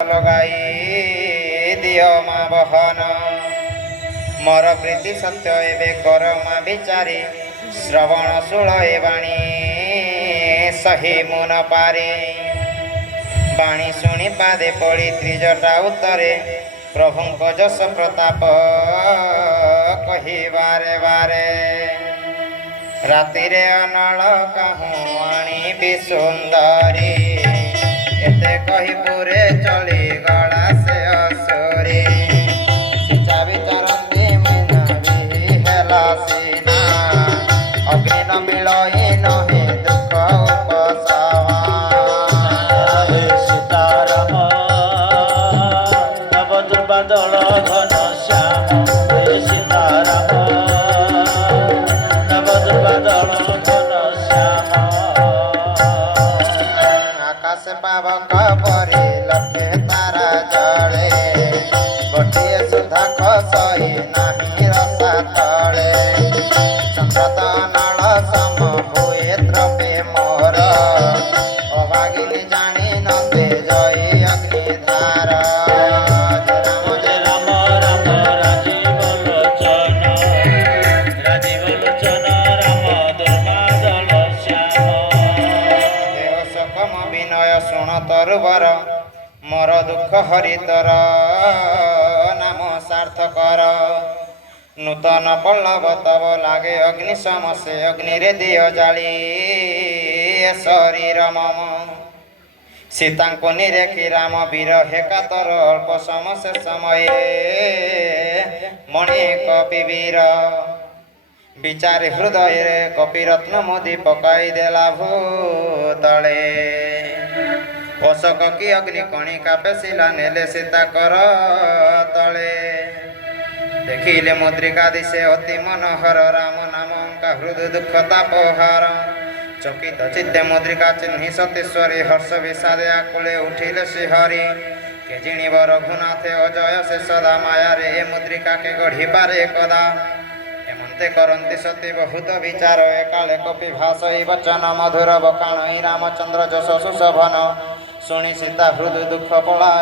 लगाई दियो माँ बहन मोर प्रीति सत्य एवं कर माँ विचारी श्रवण शूल ए बाणी सही मुन पारी बाणी शुणी पादे पड़ी त्रिजटा उत्तरे प्रभु जस प्रताप कही बारे बारे राति रे अनल कहूँ आनी भी सुंदरी एते कही पूरे चली गला से असुरी सीचा विचरती मैना भी हेला सीना अग्नि न मिलई नहे दुख उपसावा सीताराम नव दुर्बादल घन श्याम सीताराम नव दुर्बादल घन श्याम आकाश पावक परी लखे तारा जले गोटिए सुधा खसई नाही रसा तले चंद्र नल सम हुए द्रव्य मोर अभागिनी जानी नते जय अग्निधार राम राम राजीव लोचन राम दुर्बादल श्याम देह सकम विनय शुण तरुवर मोर दुख हरितर नाम सार्थकर नूतन पल्लव तब लागे अग्नि समसे अग्नि रे दियो जाली शरीर मम सीता को निरेखी राम वीर हे कातर अल्प समसे समय मणि कपि वीर विचारी हृदय रे कपिरत्न मोदी पकाई देला भूतले अशोक की अग्नि कणिका पेशिला नेले सीता कर तले देखिले मुद्रिका दिशे अति मनोहर राम नाम का हृदय दुख तापहार चकित चित्ते मुद्रिका चिन्हि सतीश्वरी हर्ष विषादे आकुले उठिले श्रीहरि के जिणिब रघुनाथे अजय से सदा माया रे ए मुद्रिका के गढ़ी पारे कदा एमंते करंती सती बहुत विचार एकाले कपि भाषई वचन मधुर बखाणई रामचंद्र जस सुशोभन शुणी सीता हृदय दुख पला।